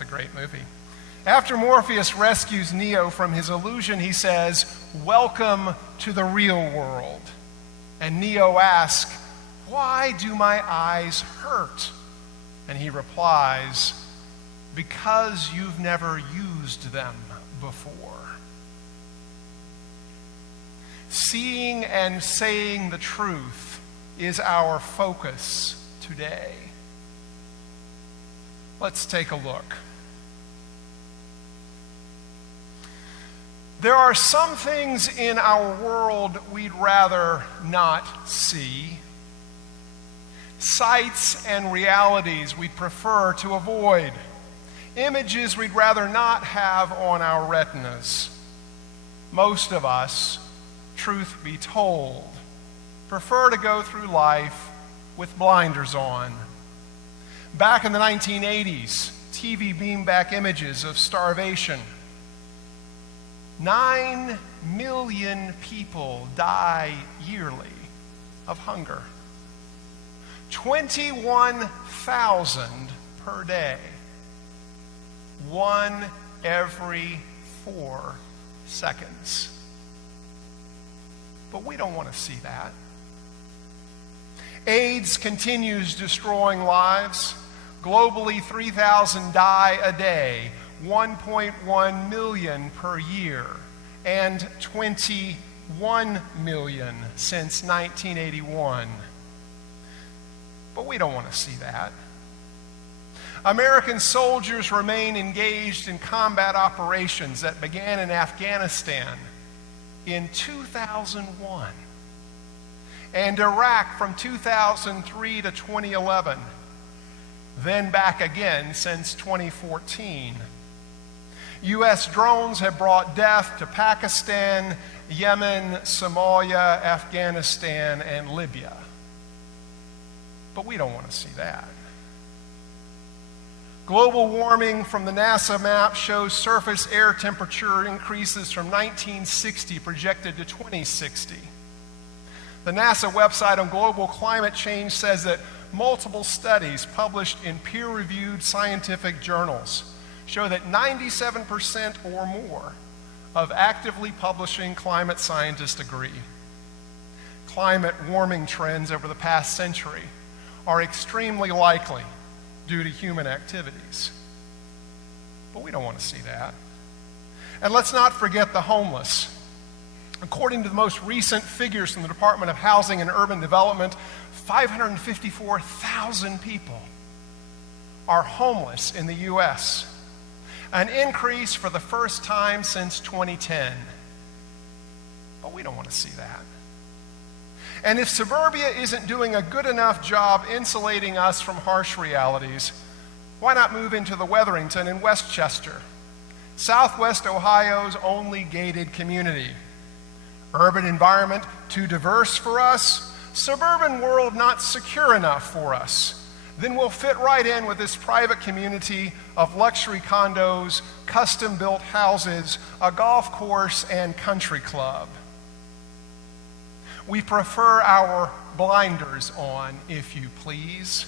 It's a great movie. After Morpheus rescues Neo from his illusion, he says, "Welcome to the real world." And Neo asks, "Why do my eyes hurt?" And he replies, "Because you've never used them before." Seeing and saying the truth is our focus today. Let's take a look. There are some things in our world we'd rather not see, sights and realities we'd prefer to avoid, images we'd rather not have on our retinas. Most of us, truth be told, prefer to go through life with blinders on. Back in the 1980s, TV beamed back images of starvation. 9 million people die yearly of hunger. 21,000 per day. 1 every 4 seconds. But we don't want to see that. AIDS continues destroying lives. Globally, 3,000 die a day. 1.1 million per year, and 21 million since 1981. But we don't want to see that. American soldiers remain engaged in combat operations that began in Afghanistan in 2001, and Iraq from 2003 to 2011, then back again since 2014. U.S. drones have brought death to Pakistan, Yemen, Somalia, Afghanistan, and Libya. But we don't want to see that. Global warming from the NASA map shows surface air temperature increases from 1960 projected to 2060. The NASA website on global climate change says that multiple studies published in peer-reviewed scientific journals show that 97% or more of actively publishing climate scientists agree. Climate warming trends over the past century are extremely likely due to human activities. But we don't want to see that. And let's not forget the homeless. According to the most recent figures from the Department of Housing and Urban Development, 554,000 people are homeless in the U.S., an increase for the first time since 2010. But we don't want to see that. And if suburbia isn't doing a good enough job insulating us from harsh realities, why not move into the Wetherington in Westchester, Southwest Ohio's only gated community? Urban environment too diverse for us, suburban world not secure enough for us. Then we'll fit right in with this private community of luxury condos, custom-built houses, a golf course, and country club. We prefer our blinders on, if you please.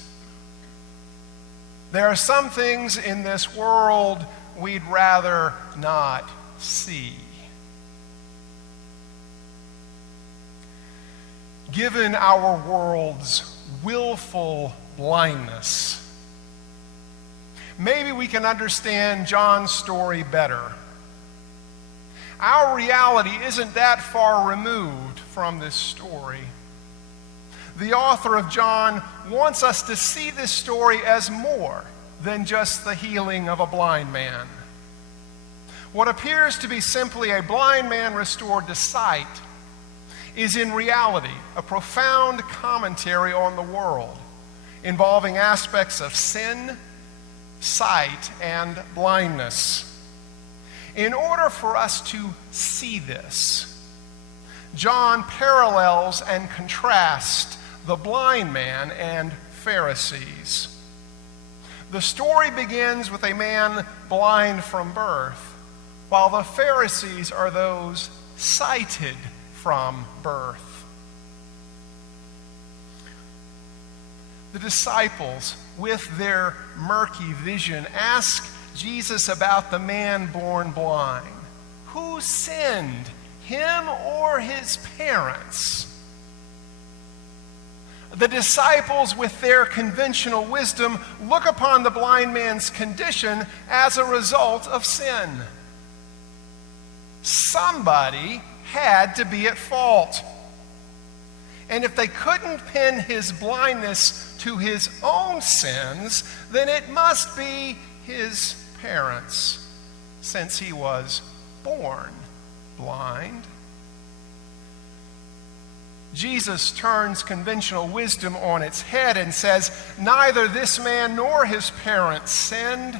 There are some things in this world we'd rather not see. Given our world's willful blindness, maybe we can understand John's story better. Our reality isn't that far removed from this story. The author of John wants us to see this story as more than just the healing of a blind man. What appears to be simply a blind man restored to sight is in reality a profound commentary on the world, involving aspects of sin, sight, and blindness. In order for us to see this, John parallels and contrasts the blind man and Pharisees. The story begins with a man blind from birth, while the Pharisees are those sighted from birth. The disciples, with their murky vision, ask Jesus about the man born blind? Who sinned, him or his parents? The disciples, with their conventional wisdom, look upon the blind man's condition as a result of sin. Somebody had to be at fault. And if they couldn't pin his blindness to his own sins, then it must be his parents, since he was born blind. Jesus turns conventional wisdom on its head and says, neither this man nor his parents sinned,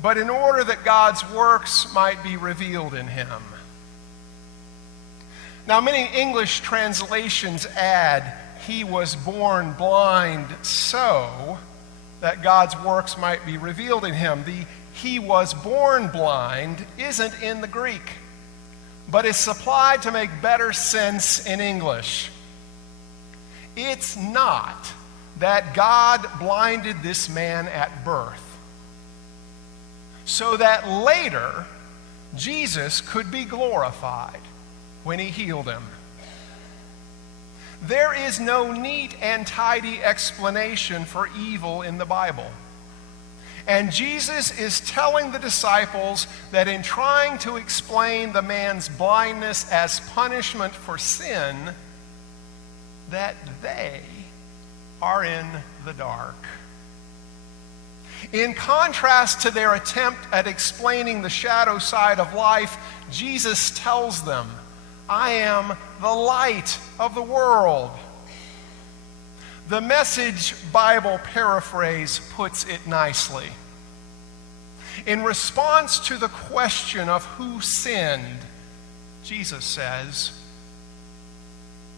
but in order that God's works might be revealed in him. Now, many English translations add, he was born blind so that God's works might be revealed in him. The he was born blind isn't in the Greek, but is supplied to make better sense in English. It's not that God blinded this man at birth, so that later Jesus could be glorified when he healed him. There is no neat and tidy explanation for evil in the Bible. And Jesus is telling the disciples that in trying to explain the man's blindness as punishment for sin, that they are in the dark. In contrast to their attempt at explaining the shadow side of life, Jesus tells them, I am the light of the world. The Message Bible paraphrase puts it nicely. In response to the question of who sinned, Jesus says,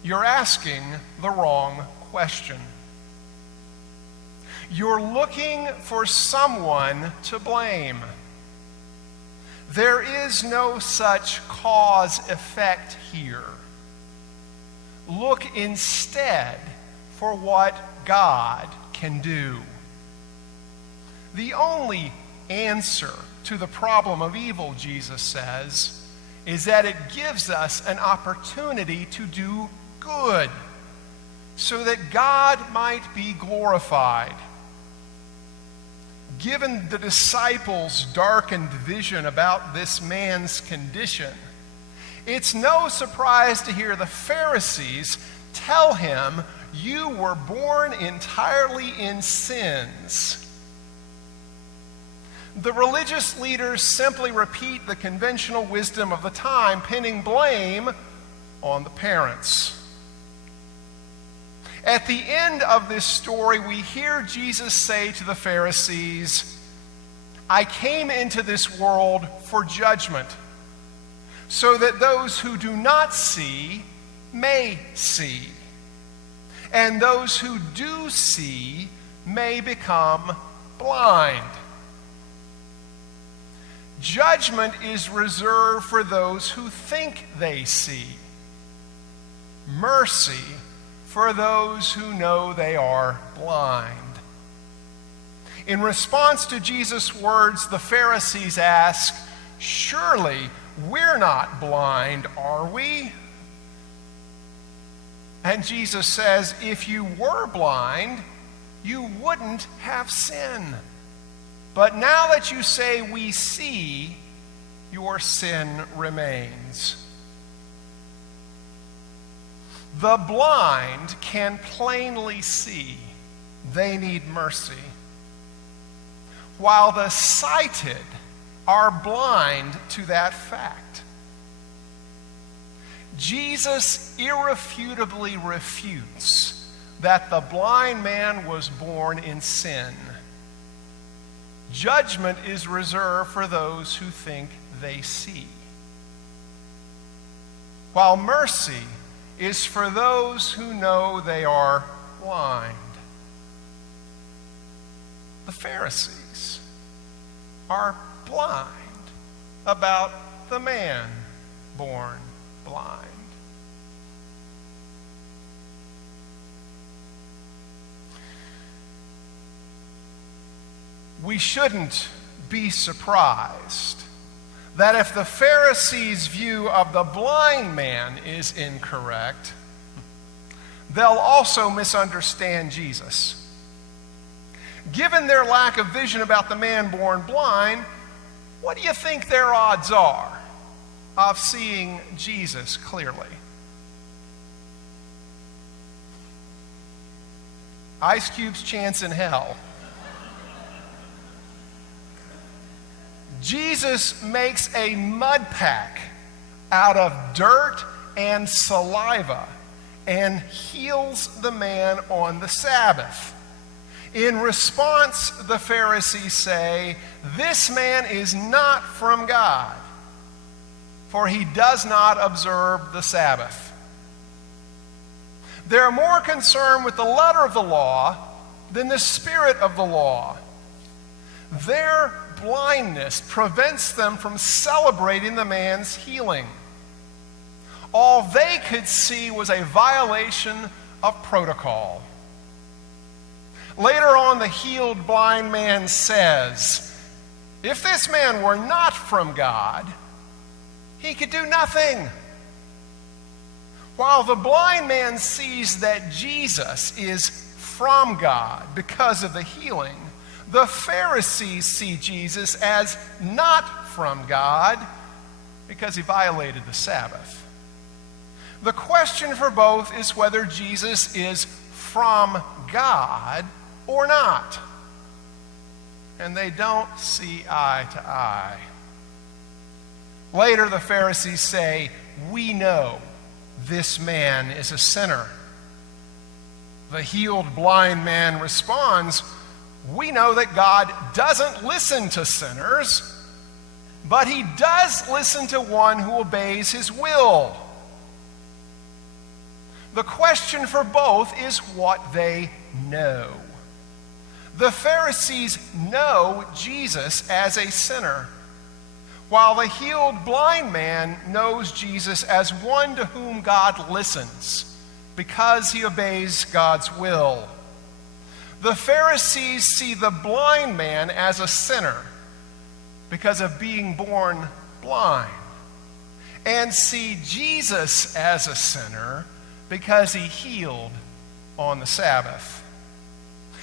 you're asking the wrong question. You're looking for someone to blame. There is no such cause-effect here. Look instead for what God can do. The only answer to the problem of evil, Jesus says, is that it gives us an opportunity to do good so that God might be glorified. Given the disciples' darkened vision about this man's condition, it's no surprise to hear the Pharisees tell him, you were born entirely in sins. The religious leaders simply repeat the conventional wisdom of the time, pinning blame on the parents. At the end of this story, we hear Jesus say to the Pharisees, I came into this world for judgment, so that those who do not see may see, and those who do see may become blind. Judgment is reserved for those who think they see. Mercy for those who know they are blind. In response to Jesus' words, the Pharisees ask, surely we're not blind, are we? And Jesus says, if you were blind, you wouldn't have sin. But now that you say we see, your sin remains. The blind can plainly see they need mercy, while the sighted are blind to that fact. Jesus irrefutably refutes that the blind man was born in sin. Judgment is reserved for those who think they see, while mercy is for those who know they are blind. The Pharisees are blind about the man born blind. We shouldn't be surprised that if the Pharisees' view of the blind man is incorrect, they'll also misunderstand Jesus. Given their lack of vision about the man born blind, what do you think their odds are of seeing Jesus clearly? Ice Cube's chance in hell. Jesus makes a mud pack out of dirt and saliva and heals the man on the Sabbath. In response, the Pharisees say, "This man is not from God, for he does not observe the Sabbath." They're more concerned with the letter of the law than the spirit of the law. Their blindness prevents them from celebrating the man's healing. All they could see was a violation of protocol. Later on, the healed blind man says, if this man were not from God, he could do nothing. While the blind man sees that Jesus is from God because of the healing, the Pharisees see Jesus as not from God because he violated the Sabbath. The question for both is whether Jesus is from God or not. And they don't see eye to eye. Later, the Pharisees say, "We know this man is a sinner." The healed blind man responds, "We know that God doesn't listen to sinners, but he does listen to one who obeys his will." The question for both is what they know. The Pharisees know Jesus as a sinner, while the healed blind man knows Jesus as one to whom God listens because he obeys God's will. The Pharisees see the blind man as a sinner because of being born blind, and see Jesus as a sinner because he healed on the Sabbath.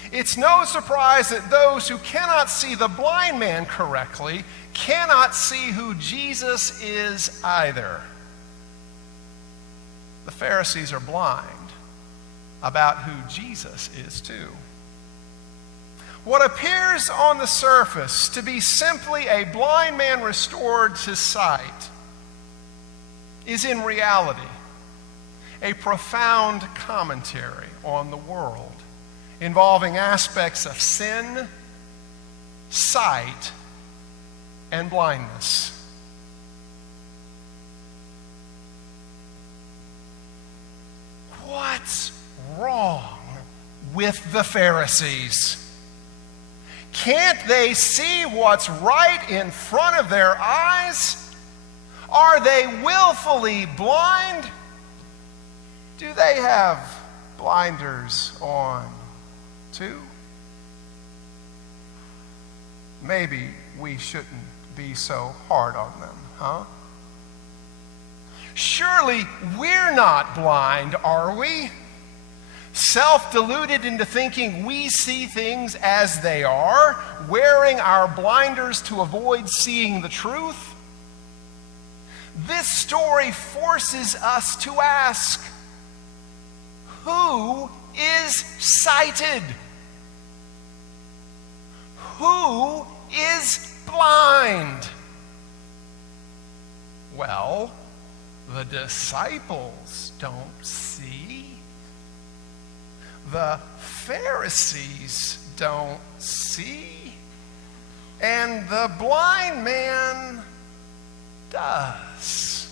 It's no surprise that those who cannot see the blind man correctly cannot see who Jesus is either. The Pharisees are blind about who Jesus is too. What appears on the surface to be simply a blind man restored to sight is in reality a profound commentary on the world, involving aspects of sin, sight, and blindness. What's wrong with the Pharisees? Can't they see what's right in front of their eyes? Are they willfully blind? Do they have blinders on too? Maybe we shouldn't be so hard on them, huh? Surely we're not blind, are we? Self-deluded into thinking we see things as they are, wearing our blinders to avoid seeing the truth? This story forces us to ask, who is sighted? Who is blind? Well, the disciples don't see. The Pharisees don't see. And the blind man does.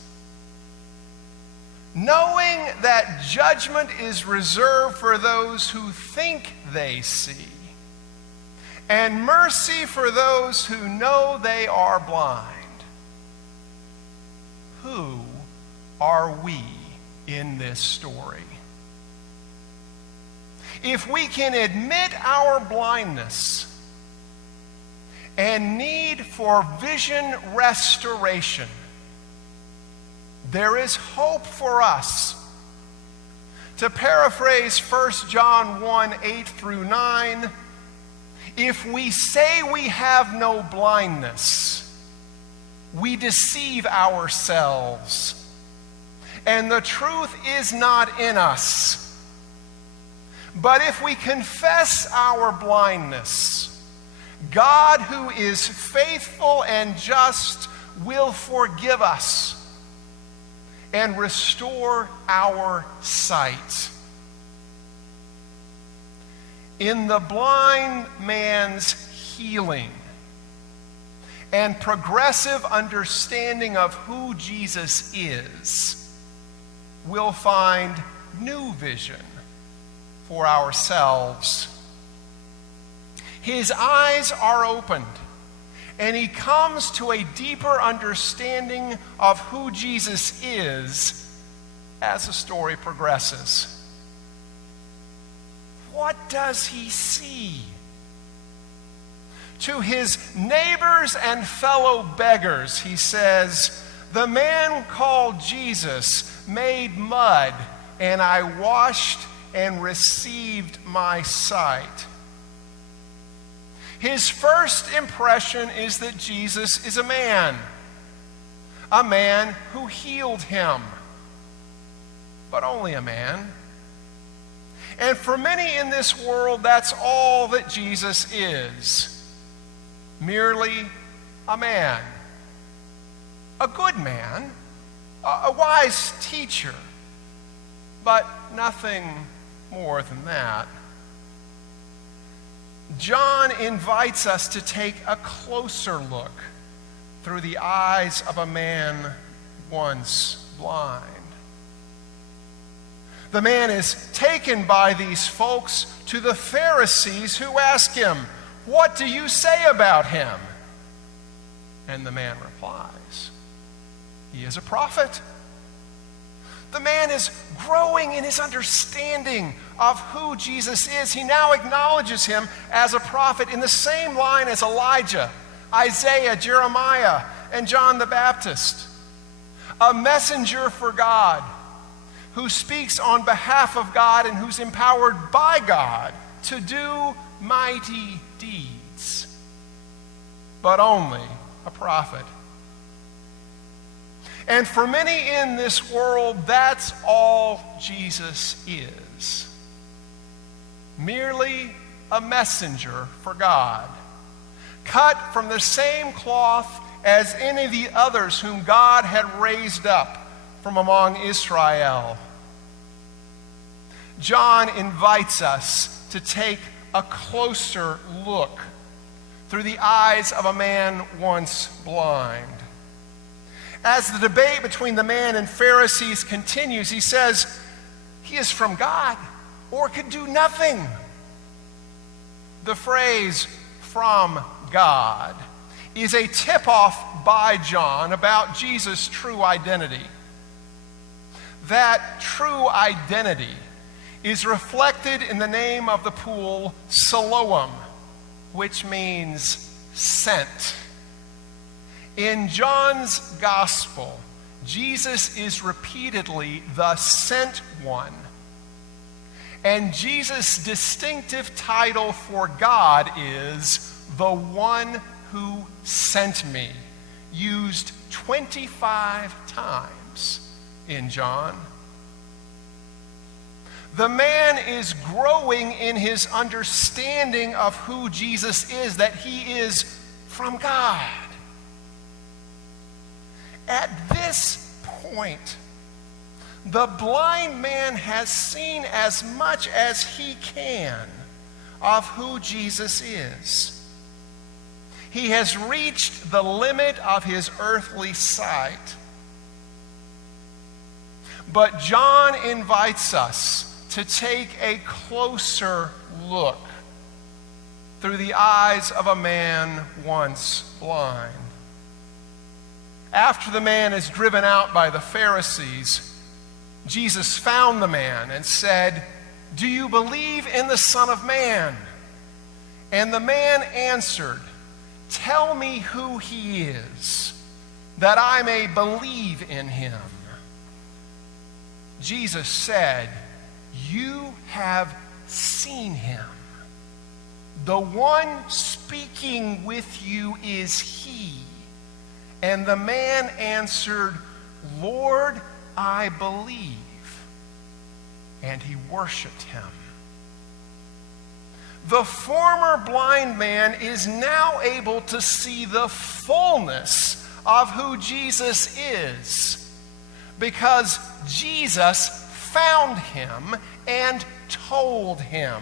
Knowing that judgment is reserved for those who think they see, and mercy for those who know they are blind, who are we in this story? If we can admit our blindness and need for vision restoration, there is hope for us. To paraphrase 1 John 1:8-9, if we say we have no blindness, we deceive ourselves, and the truth is not in us. But if we confess our blindness, God, who is faithful and just, will forgive us and restore our sight. In the blind man's healing and progressive understanding of who Jesus is, we'll find new vision for ourselves. His eyes are opened, and he comes to a deeper understanding of who Jesus is as the story progresses. What does he see? To his neighbors and fellow beggars, he says, "The man called Jesus made mud, and I washed and received my sight." His first impression is that Jesus is a man who healed him, but only a man. And for many in this world, that's all that Jesus is, merely a man, a good man, a wise teacher, but nothing more than that. John invites us to take a closer look through the eyes of a man once blind. The man is taken by these folks to the Pharisees, who ask him, "What do you say about him?" And the man replies, "He is a prophet." The man is growing in his understanding of who Jesus is. He now acknowledges him as a prophet in the same line as Elijah, Isaiah, Jeremiah, and John the Baptist. A messenger for God who speaks on behalf of God and who's empowered by God to do mighty deeds, but only a prophet. And for many in this world, that's all Jesus is. Merely a messenger for God, cut from the same cloth as any of the others whom God had raised up from among Israel. John invites us to take a closer look through the eyes of a man once blind. As the debate between the man and Pharisees continues, he says, "He is from God or could do nothing." The phrase "from God" is a tip-off by John about Jesus' true identity. That true identity is reflected in the name of the pool Siloam, which means sent. In John's gospel, Jesus is repeatedly the sent one. And Jesus' distinctive title for God is the one who sent me, used 25 times in John. The man is growing in his understanding of who Jesus is, that he is from God. At this point, the blind man has seen as much as he can of who Jesus is. He has reached the limit of his earthly sight. But John invites us to take a closer look through the eyes of a man once blind. After the man is driven out by the Pharisees, Jesus found the man and said, "Do you believe in the Son of Man?" And the man answered, Tell me who he is, that I may believe in him." Jesus said, "You have seen him. The one speaking with you is he." And the man answered, "Lord, I believe." And he worshiped him. The former blind man is now able to see the fullness of who Jesus is, because Jesus found him and told him.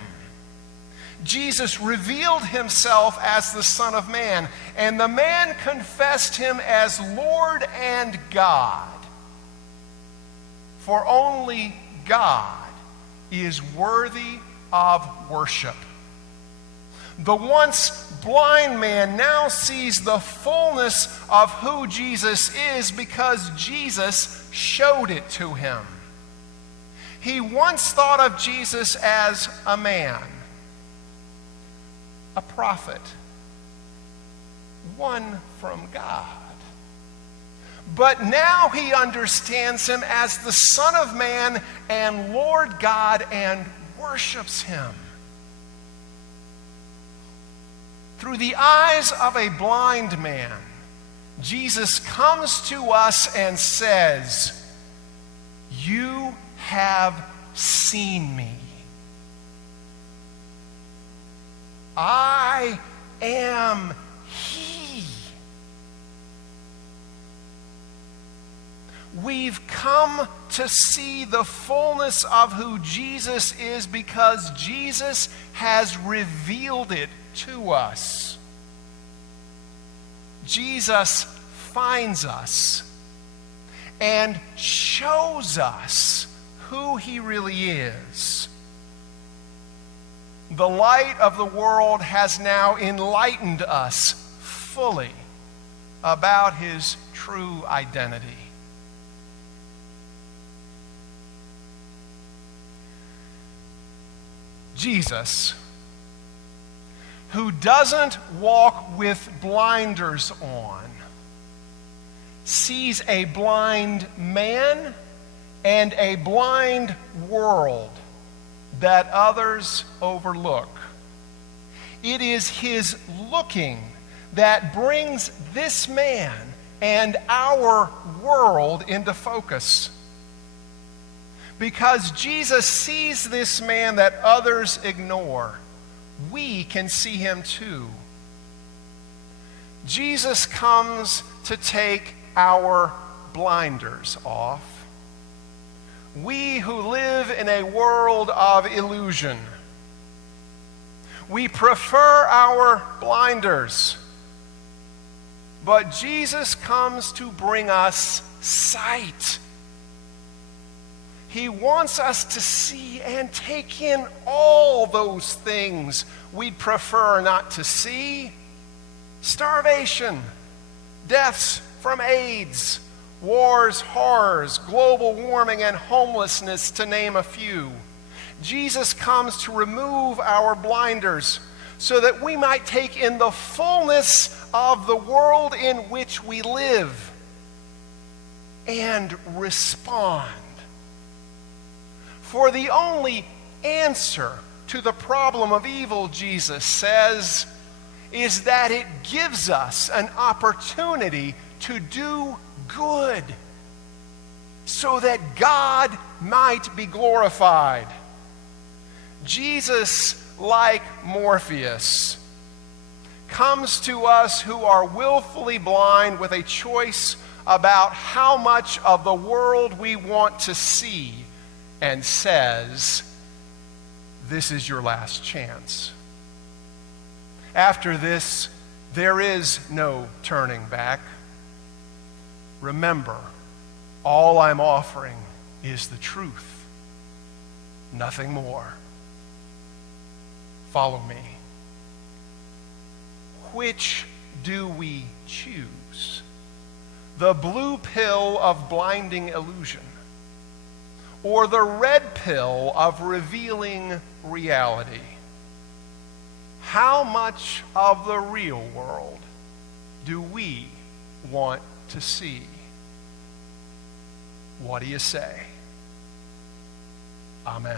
Jesus revealed himself as the Son of Man, and the man confessed him as Lord and God. For only God is worthy of worship. The once blind man now sees the fullness of who Jesus is because Jesus showed it to him. He once thought of Jesus as a man, a prophet, one from God. But now he understands him as the Son of Man and Lord God and worships him. Through the eyes of a blind man, Jesus comes to us and says, "You have seen me. I am he." We've come to see the fullness of who Jesus is because Jesus has revealed it to us. Jesus finds us and shows us who he really is. The light of the world has now enlightened us fully about his true identity. Jesus, who doesn't walk with blinders on, sees a blind man and a blind world that others overlook. It is his looking that brings this man and our world into focus. Because Jesus sees this man that others ignore, we can see him too. Jesus comes to take our blinders off. We who live in a world of illusion, we prefer our blinders. But Jesus comes to bring us sight. He wants us to see and take in all those things we'd prefer not to see. Starvation, deaths from AIDS, wars, horrors, global warming, and homelessness, to name a few. Jesus comes to remove our blinders so that we might take in the fullness of the world in which we live and respond. For the only answer to the problem of evil, Jesus says, is that it gives us an opportunity to do good so that God might be glorified. Jesus, like Morpheus, comes to us who are willfully blind with a choice about how much of the world we want to see, and says, "This is your last chance. After this, there is no turning back. Remember, all I'm offering is the truth, nothing more. Follow me." Which do we choose? The blue pill of blinding illusion, or the red pill of revealing reality? How much of the real world do we want to see? What do you say? Amen.